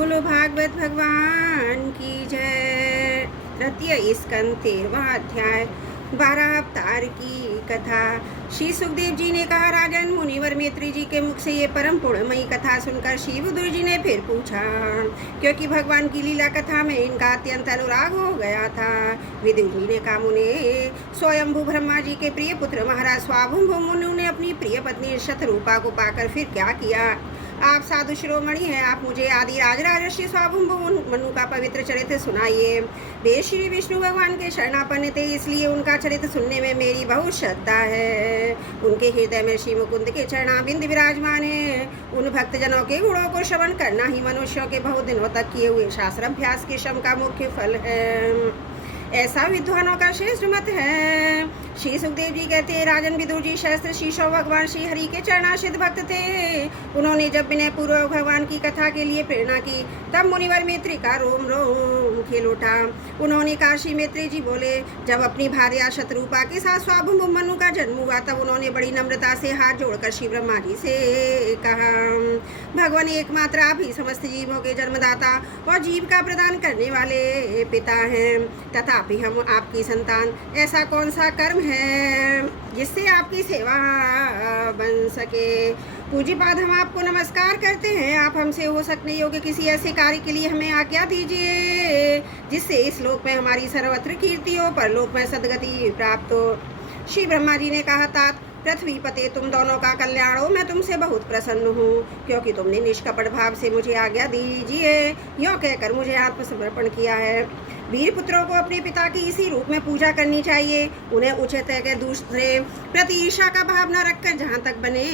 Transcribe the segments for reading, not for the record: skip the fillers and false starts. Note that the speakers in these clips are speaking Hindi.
बोलो भागवत भगवान की जय। तृतीय स्कंद 13वां अध्याय 12 अवतार की कथा। श्री सुखदेव जी ने कहा, राजन, मुनिवर मैत्री जी के मुख से ये परम पुण्यमयी कथा सुनकर श्री बुद्धू जी ने फिर पूछा, क्योंकि भगवान की लीला कथा में इनका अत्यंत अनुराग हो गया था। विदुर जी ने कहा, मुने, स्वयंभू ब्रह्मा जी के प्रिय पुत्र महाराज स्वाभुभु मुनि ने अपनी प्रिय पत्नी शतरूपा को पाकर फिर क्या किया? आप साधु शिरोमणि हैं, आप मुझे आदि राजराजर्षि स्वाभुभु मनु का पवित्र चरित्र सुनाइए। वे श्री विष्णु भगवान के शरणापन्न थे, इसलिए उनका चरित्र सुनने में मेरी बहुत श्रद्धा है। उनके हृदय में श्री मुकुंद के चरणाबिंद विराजमान है। उन भक्तजनों के गुणों को श्रवण करना ही मनुष्यों के बहुत दिनों तक किए हुए शास्त्र अभ्यास के श्रम का मुख्य फल है। ऐसा विद्वानों का श्रेष्ठ मत है। श्री सुखदेव जी कहते हैं, राजन, विदुर जी शास्त्र शीशो भगवान श्री हरि के चरणाश्रित भक्त थे। उन्होंने जब विनय पूर्वक भगवान की कथा के लिए प्रेरणा की, तब मुनिवर मैत्री का रोम रोम खिल उठा। उन्होंने कहा, श्री मैत्री जी बोले, जब अपनी भार्या शतरूपा के साथ स्वाभुभु मनु का जन्म हुआ, तब उन्होंने बड़ी नम्रता से हाथ जोड़कर श्री ब्रह्मा जी से कहा, भगवान, एकमात्र आप ही समस्त जीवों के जन्मदाता और जीव का प्रदान करने वाले पिता हैं, तथापि हम आपकी संतान। ऐसा कौन सा कर्म है जिससे आपकी सेवा बन सके? पूज्यपाद, हम आपको नमस्कार करते हैं। आप हमसे हो सकने योग्य किसी ऐसे कार्य के लिए हमें आज्ञा दीजिए, जिससे इस लोक में हमारी सर्वत्र कीर्ति हो, परलोक में सदगति प्राप्त हो। श्री ब्रह्मा जी ने कहा, तात पृथ्वी पते, तुम दोनों का कल्याण हो। मैं तुमसे बहुत प्रसन्न हूँ, क्योंकि तुमने निष्कपट भाव से मुझे आज्ञा दीजिए, यों कहकर मुझे आत्मसमर्पण किया है। वीर पुत्रों को अपने पिता की इसी रूप में पूजा करनी चाहिए। उन्हें उचित है कि दूसरे प्रति ईर्ष्या का भाव न रखकर जहाँ तक बने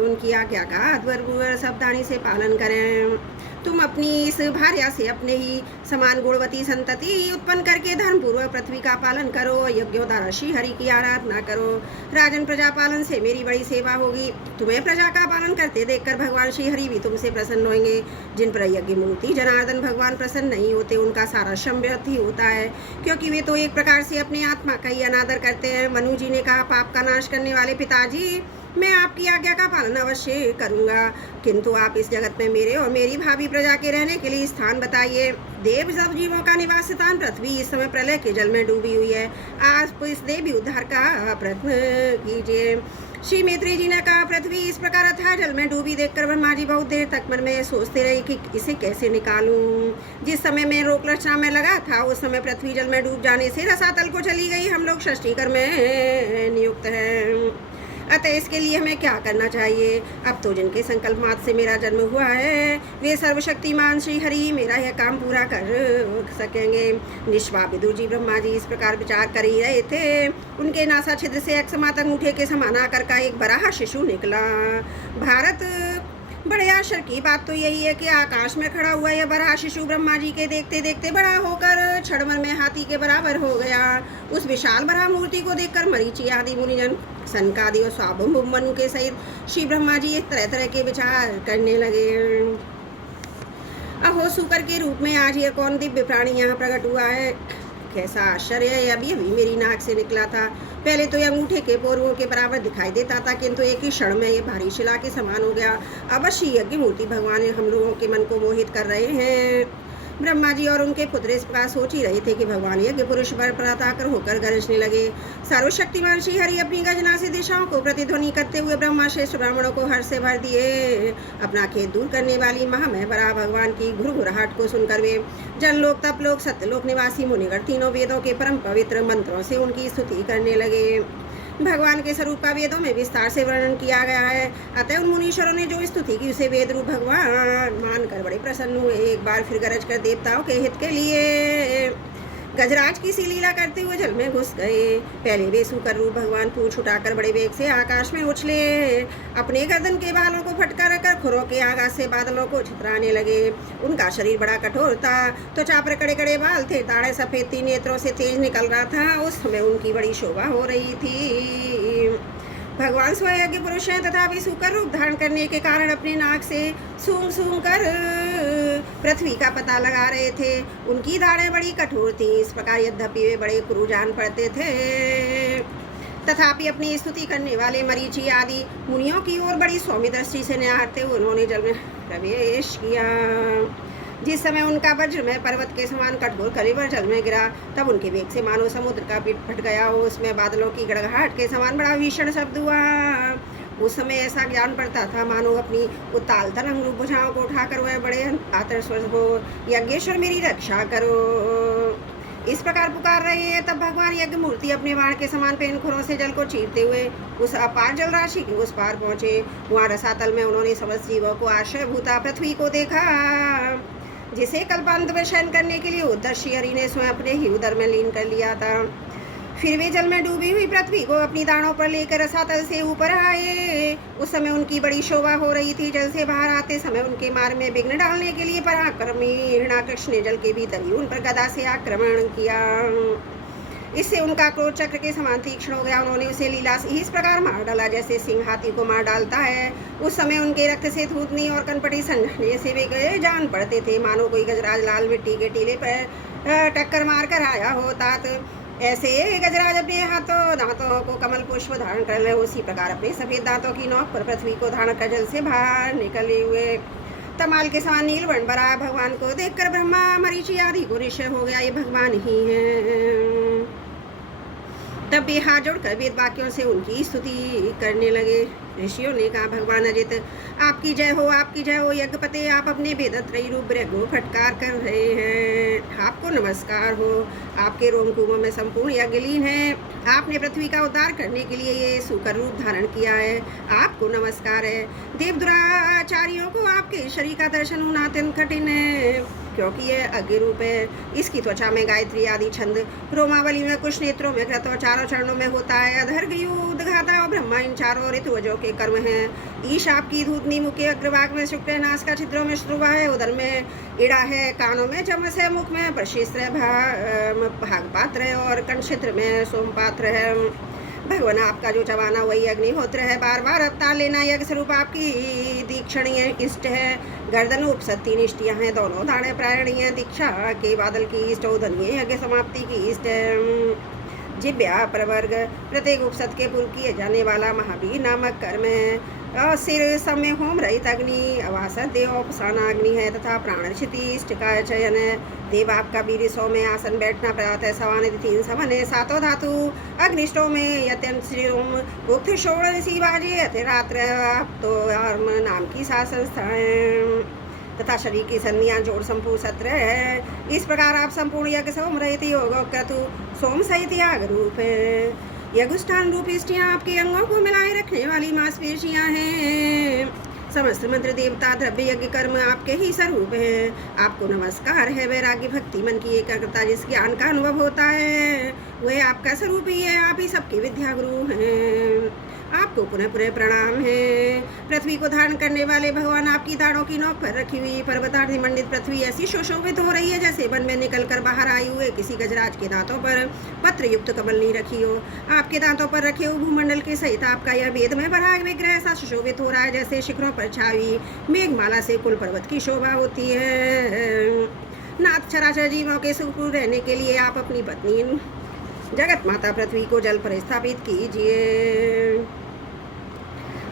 उनकी आज्ञा का अध्वर सावधानी से पालन करें। तुम अपनी इस भार्या से अपने ही समान गुणवती संतति उत्पन्न करके धर्मपूर्वक पृथ्वी का पालन करो, यज्ञोद्धार श्री हरि की आराधना करो। राजन, प्रजा पालन से मेरी बड़ी सेवा होगी। तुम्हें प्रजा का पालन करते देखकर भगवान श्री हरि भी तुमसे प्रसन्न होंगे। जिन पर यज्ञ मूर्ति जनार्दन भगवान प्रसन्न नहीं होते, उनका सारा श्रम व्यर्थ ही होता है, क्योंकि वे तो एक प्रकार से अपने आत्मा का ही अनादर करते हैं। मनु जी ने कहा, पाप का नाश करने वाले पिताजी, मैं आपकी आज्ञा का पालन अवश्य करूंगा, किंतु आप इस जगत में मेरे और मेरी भावी प्रजा के रहने के लिए स्थान बताइए। देव सब जीवों का निवास स्थान पृथ्वी इस समय प्रलय के जल में डूबी हुई है। आप इस देवी उद्धार का प्रयत्न कीजिए। श्री मैत्री जी ने कहा, पृथ्वी इस प्रकार अथाह जल में डूबी देखकर ब्रह्मा जी बहुत देर तक मन में सोचते रहे कि इसे कैसे निकालूं। जिस समय मैं रोक लक्षणा में लगा था, उस समय पृथ्वी जल में डूब जाने से रसातल को चली गई। हम लोग षष्ठी कर्म में नियुक्त हैं, अतः इसके लिए हमें क्या करना चाहिए? अब तो जिनके संकल्प मात्र से मेरा जन्म हुआ है, वे सर्वशक्तिमान श्री हरि मेरा यह काम पूरा कर सकेंगे। निष्पाप विदुर जी ब्रह्मा जी इस प्रकार विचार कर ही रहे थे। उनके नासा छिद्र से अक्षमात अंगूठे के समान आकर का एक बराह शिशु निकला। भारत, बड़े आश्चर्य की बात तो यही है कि आकाश में खड़ा हुआ यह बड़ा शिशु ब्रह्मा जी के देखते देखते बड़ा होकर क्षणभर में हाथी के बराबर हो गया। उस विशाल बड़ा मूर्ति को देखकर मरीचि आदि मुनिजन, सनकादि और स्वाभुभु मनु के सहित श्री ब्रह्मा जी एक तरह तरह के विचार करने लगे। अहो, सूकर के रूप में आज यह कौन दिव्य प्राणी यहाँ प्रकट हुआ है? कैसा आश्चर्य है! अभी अभी मेरी नाक से निकला था। पहले तो यह अंगूठे के पोरुओं के बराबर दिखाई देता था, किंतु एक ही क्षण में ये भारी शिला के समान हो गया। अवश्य यज्ञ मूर्ति भगवान हम लोगों के मन को मोहित कर रहे हैं। ब्रह्मा जी और उनके पुत्र इस प्रकार सोच ही रहे थे कि भगवान यज्ञ पुरुष पर प्रातःकर होकर गरजने लगे। सर्वशक्तिमान श्री हरि अपनी गजना से दिशाओं को प्रतिध्वनि करते हुए ब्रह्मा श्रेष्ठ ब्राह्मणों को हर्ष से भर दिए। अपना खेद दूर करने वाली महामय बरा भगवान की घुरघुराहट को सुनकर वे जनलोक, तपलोक, सत्यलोक निवासी मुनिगण तीनों वेदों के परम पवित्र मंत्रों से उनकी स्तुति करने लगे। भगवान के स्वरूप का वेदों में विस्तार से वर्णन किया गया है। अतः उन मुनीश्वरों ने जो स्तुति की, उसे वेद रूप भगवान मानकर बड़े प्रसन्न हुए। एक बार फिर गरज कर देवताओं के हित के लिए गजराज की सी लीला करते हुए जल में घुस गए। पहले वे सूकर रूप भगवान पूंछ उठाकर बड़े वेग से आकाश में उछले। अपने गर्दन के बालों को फटका रखकर खुरों के आगाज से बादलों को छितराने लगे। उनका शरीर बड़ा कठोर था, त्वचा पर कड़े कड़े बाल थे, ताड़े सफेद, तीन नेत्रों से तेज निकल रहा था। उस समय उनकी बड़ी शोभा हो रही थी। भगवान स्वयं यज्ञ पुरुष हैं, तथापि सूकर रूप धारण करने के कारण अपने नाक से सूंघ सूंघ कर पृथ्वी का पता लगा रहे थे। उनकी दाढ़ें बड़ी कठोर थीं। इस प्रकार यद्यपि वे बड़े क्रूर जान पड़ते थे, तथापि अपनी स्तुति करने वाले मरीचि आदि मुनियों की ओर बड़ी सौम्य दृष्टि से निहारते हुए उन्होंने जल में प्रवेश किया। जिस समय उनका वज्र में पर्वत के समान कठोर कलिवर जल में गिरा, तब उनके वेग से मानो समुद्र का पीठ फट गया हो, उसमें बादलों की गड़गड़ाहट के समान बड़ा भीषण शब्द हुआ। उस समय ऐसा ज्ञान पड़ता था मानो अपनी उत्ताल तरंग रूप भुजाओं को उठाकर वह बड़े आतर स्वर हो, यज्ञेश्वर मेरी रक्षा करो, इस प्रकार पुकार रहे हैं। तब भगवान यज्ञ मूर्ति अपने बाण के समान पेनखुरों से जल को चीरते हुए उस अपार जल राशि के उस पार पहुंचे। वहाँ रसातल में उन्होंने समस्त जीवों को आश्रय भूता पृथ्वी को देखा, जिसे कल्पांत में शयन करने के लिए उद्दर्शी हरि ने स्वयं अपने ही उदर में लीन कर लिया था। फिर वे जल में डूबी हुई पृथ्वी को अपनी दाढ़ों पर लेकर रसातल से ऊपर आए। उस समय उनकी बड़ी शोभा हो रही थी। जल से बाहर आते समय उनके मार्ग में विघ्न डालने के लिए पराक्रमी हिरण्याकश ने जल के भीतर ही उन पर गदा से आक्रमण किया। इससे उनका क्रोध चक्र के समान तीक्ष्ण हो गया। उन्होंने उसे लीला से इस प्रकार मार डाला जैसे सिंह हाथी को मार डालता है। उस समय उनके रक्त से थूथनी और कनपटी संझने से वे गए जान पड़ते थे, मानो कोई गजराज लाल मिट्टी के टीले पर टक्कर मार कर आया होता। ऐसे गजराज अपने हाथों दांतों को कमल पुष्प धारण कर ले, उसी प्रकार अपने सफेद दांतों की नोक पर पृथ्वी को धारण कर जल से बाहर निकले हुए तमाल के समान नीलवर्ण बरा भगवान को देखकर ब्रह्मा मरीचि आदि को निश्चय हो गया ये भगवान ही हैं। तब वे हाथ जोड़कर वेद वाक्यों से उनकी स्तुति करने लगे। ऋषियों ने कहा, भगवान अजित आपकी जय हो, आपकी जय हो। यज्ञपते आप अपने वेदत्रयी रूप को फटकार कर रहे हैं, आपको नमस्कार हो। आपके रोमकूमों में संपूर्ण यज्ञलीन है। आपने पृथ्वी का उद्धार करने के लिए ये सूकर रूप धारण किया है, आपको नमस्कार है। देवदुराचार्यों को आपके शरीर का दर्शन होना अत्यंत कठिन है, क्योंकि यह अग्नि रूप है। इसकी त्वचा में गायत्री आदि छंद, रोमावली में कुछ, नेत्रों में कृत और चारों चरणों में होता है। अधर्ग उद्घाता और ब्रह्मा इन चारों ऋतुवजों के कर्म हैं। ईश आपकी धूतनी, मुख के अग्रभाग में शुक्र है, नास का छिद्रों में श्रुवा है, उदर में इड़ा है, कानों में चमस है, मुख में प्रशिस्त्र है, भागपात्र है और कंठक्षेत्र में सोमपात्र है। भगवान आपका जो चबाना वही अग्निहोत्र है। बार बार अवतार लेना यज्ञ स्वरूप आपकी दीक्षणीय इष्ट है। गर्दन उपसती निष्ठियाँ हैं, दोनों दाढ़ें प्रायणीय दीक्षा के बादल की इष्ट, उदनीय यज्ञ समाप्ति की इष्ट है। जिब्या प्रवर्ग प्रत्येक उपसत के पूर्व किए जाने वाला महावीर नामक कर्म है। सिर समय होम रहित अग्नि अवासत देवोपसाना अग्नि है तथा प्राण क्षितिष्ट का चयन है। देव आपका वीर सौ में आसन बैठना प्रातः सवान 3 समन है। सातों धातु अग्निष्टों में यत्यंत श्रीम उक्त षोड़शी बाजे अतिरात्र आप तो नाम की सा संस्था है तथा शरीर की संधियां जोड़ संपूर्ण सत्र है। इस प्रकार आप संपूर्ण यज्ञ सोम रहित योग क्रतु सोम सहित याग रूप है। यज्ञुष्ठान रूप इष्टियाँ आपके अंगों को मिलाए रखने वाली मांसपेशियाँ हैं। समस्त मंत्र देवता द्रव्य यज्ञ कर्म आपके ही स्वरूप हैं। आपको नमस्कार है। वैराग्य भक्ति मन की एकाग्रता जिस ज्ञान का अनुभव होता है वह आपका स्वरूप ही है। आप ही सबके विद्या गुरु हैं। आपको पुनः पुनः प्रणाम है। पृथ्वी को धारण करने वाले भगवान आपकी दाढ़ों की नोक पर रखी हुई पर्वतार्धि मंडित पृथ्वी ऐसी सुशोभित हो रही है जैसे वन में निकलकर बाहर आई हुए किसी गजराज के दांतों पर पत्र युक्त कमल नहीं रखी हो। आपके दांतों पर रखे हुए भूमंडल के सहित आपका यह वेद में भरा विग्रह ऐसा सुशोभित हो रहा है जैसे शिखरों पर छावी मेघमाला से कुल पर्वत की शोभा होती है। नाथ चराचर जीवों के सुखपूर्ण रहने के लिए आप अपनी पत्नी जगत माता पृथ्वी को जल पर स्थापित कीजिए।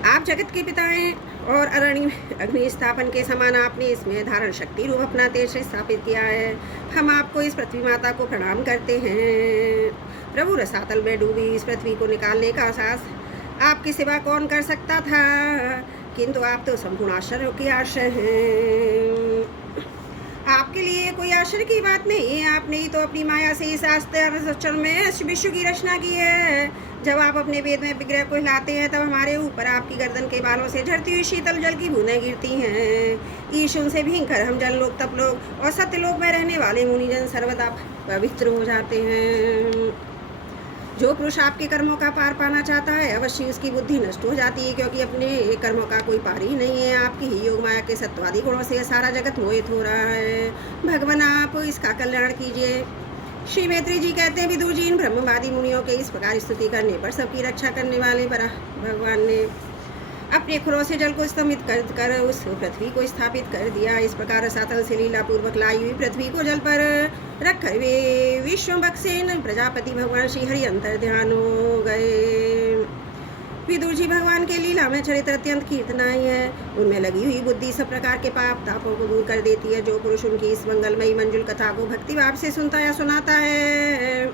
आप जगत के पिता हैं और अग्नि स्थापन के समान आपने इसमें धारण शक्ति रूप अपना तेज स्थापित किया है। हम आपको इस पृथ्वी माता को प्रणाम करते हैं। प्रभु रसातल में डूबी इस पृथ्वी को निकालने का साहस आपकी सिवा कौन कर सकता था, किंतु आप तो संपूर्ण आश्चर्यों के आश्रय हैं। आपके लिए कोई आश्चर्य की बात नहीं है। आपने ही तो अपनी माया से इस आश्चर्य में विश्व की रचना की है। जब आप अपने वेद में विग्रह को हिलाते हैं तब हमारे ऊपर आपकी गर्दन के बालों से झड़ती हुई शीतल जल की बूंदें गिरती हैं। ईश उनसे भींकर हम जल लोक तप लोक और सत्य लोक में रहने वाले मुनिजन सर्वदा पवित्र हो जाते हैं। जो पुरुष आपके कर्मों का पार पाना चाहता है अवश्य उसकी बुद्धि नष्ट हो जाती है, क्योंकि अपने कर्मों का कोई पार ही नहीं है। आपकी ही योग माया के सत्वादि गुणों से सारा जगत मोहित हो रहा है। भगवान आप इसका कल्याण कीजिए। श्री मैत्री जी कहते हैं, विदुर जी इन ब्रह्मवादी मुनियों के इस प्रकार स्तुति करने पर सबकी रक्षा करने वाले भगवान ने अपने खुरों से जल को स्तमित कर उस पृथ्वी को स्थापित कर दिया। इस प्रकार रसातल से लीला पूर्वक लाई हुई पृथ्वी को जल पर रखकर वे विश्व बक्सेन प्रजापति भगवान श्री हरि अंतर ध्यान हो गए। विदुर जी भगवान के लीला में चरित्र अत्यंत कीर्तनाई है। उनमें लगी हुई बुद्धि सब प्रकार के पाप तापों को दूर कर देती है। जो पुरुष उनकी इस मंगलमयी मंजुल कथा को भक्ति भाव से सुनता या सुनाता है,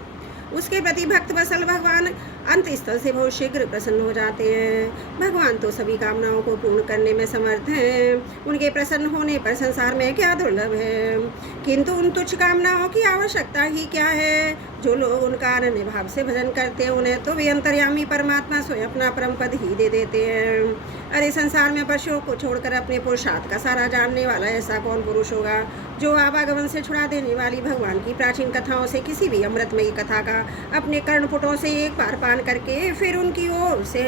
उसके प्रति भक्त वत्सल भगवान अंत स्थल से बहुत शीघ्र प्रसन्न हो जाते हैं। भगवान तो सभी कामनाओं को पूर्ण करने में समर्थ हैं। उनके प्रसन्न होने पर संसार में क्या दुर्लभ है। किंतु उन तुच्छ कामनाओं की आवश्यकता ही क्या है। जो लोग उनका अनन्य भाव से भजन करते हैं, उन्हें तो वे अंतर्यामी परमात्मा स्वयं अपना परम पद ही दे देते हैं। अरे संसार में पशुओं को छोड़कर अपने पुरुषार्थ का सारा जानने वाला ऐसा कौन पुरुष होगा, जो आवागमन से छुड़ा देने वाली भगवान की प्राचीन कथाओं से किसी भी अमृतमयी कथा का अपने कर्णपुटों से एक बार पान करके फिर उनकी ओर से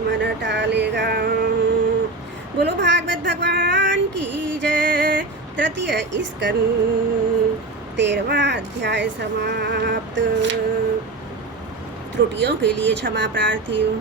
मन टालेगा। बोलो भागवत भगवान की जय। तृतीय स्कंद 13वां अध्याय समाप्त। त्रुटियों के लिए क्षमा प्रार्थी हूँ।